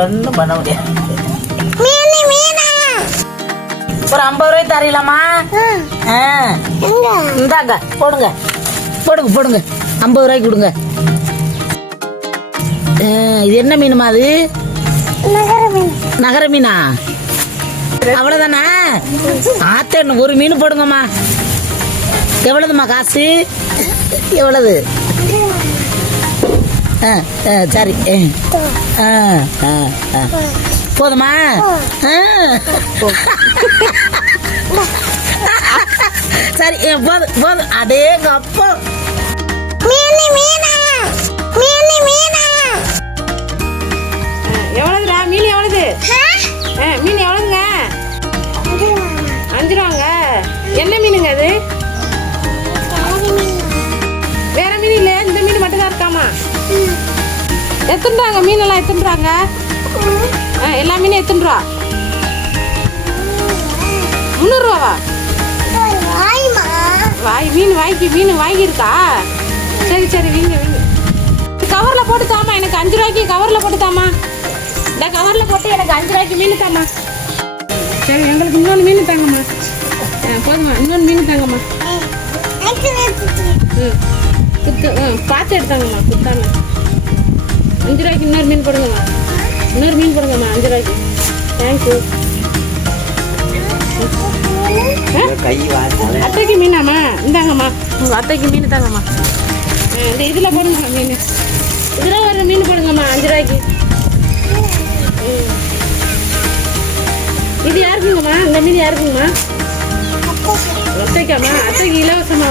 ஒன்றும் பண்ண முடியாது. ஒரு 50 ரூபாய் தரலாமா? இந்தாங்க போடுங்க போடுங்க போடுங்க 50 ரூபாய்க்கு கொடுங்க. இது என்ன மீனுமா? அது நகர மீனா? அவ்வளோதானா? ஆத்தேன்னு ஒரு மீன் போடுங்கம்மா. எவ்வளவுமா காசு? எவ்வளவு? சரி போதுமா? சரி போதும் போதும். அடேங்க அப்போ எவ்வளவுடா மீன்? எவ்வளவு மீன்? எவ்வளவுங்க? 5 ரூபாங்க. என்ன மீனுங்க அது? வேற மீன் இல்லையா? இந்த மீன் மட்டும் தான் இருக்காமா? எத்தனை மீன் எல்லாம் எத்தனைறாங்க? எல்லா மீனும் எத்தனை ரூபா? 300 ரூபாவா? வாய் மீன் மீன் வாங்கியிருக்கா? சரி சரி வீங்க வீங்க. கவரில் போட்டு தாமா எனக்கு 5 ரூபாய்க்கு. கவரில் போட்டு தாமா. இந்த கவரில் போட்டு எனக்கு 5 ரூபாய்க்கு மீன் தாமா. சரி எங்களுக்கு இன்னொன்று மீன் தாங்கம்மா. போதுமா? இன்னொன்று மீன் தாங்கம்மா. குத்து பார்த்து எடுத்தாங்கம்மா. குத்தாங்க 5 ரூபாய்க்கு இன்னொரு மீன் போடுங்கம்மா. இன்னொரு மீன் போடுங்கம்மா 5 ரூபாய்க்கு. தேங்க்யூ. அத்தைக்கு மீனாம்மா? இந்தாங்கம்மா உங்கள் அத்தைக்கு மீன் தாங்கம்மா. இந்த இதில் போடுங்க மீன். இதில் ஒரு மீன் போடுங்கம்மா 5 ரூபாய்க்கு. இது யாருக்குங்கம்மா? இந்த மீன் யாருக்குங்கம்மா? அத்தைக்காம்மா? அத்தைக்கு இலவசமா